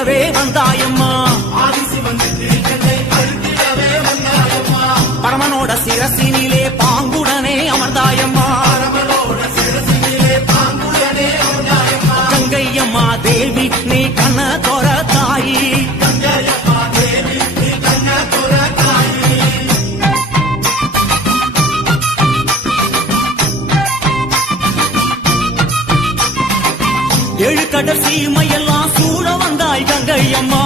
அறுத்திடவே வந்தாயம்மா. பரமனோட சிரசினிலே பாங்குடனே அமர்ந்தாயம்மா. கங்கையம்மா தேவி நீ கண்ண தோர தாயி. ஏழு கடல் சீமையெல்லாம் சூழ வந்தாய் கங்கையம்மா.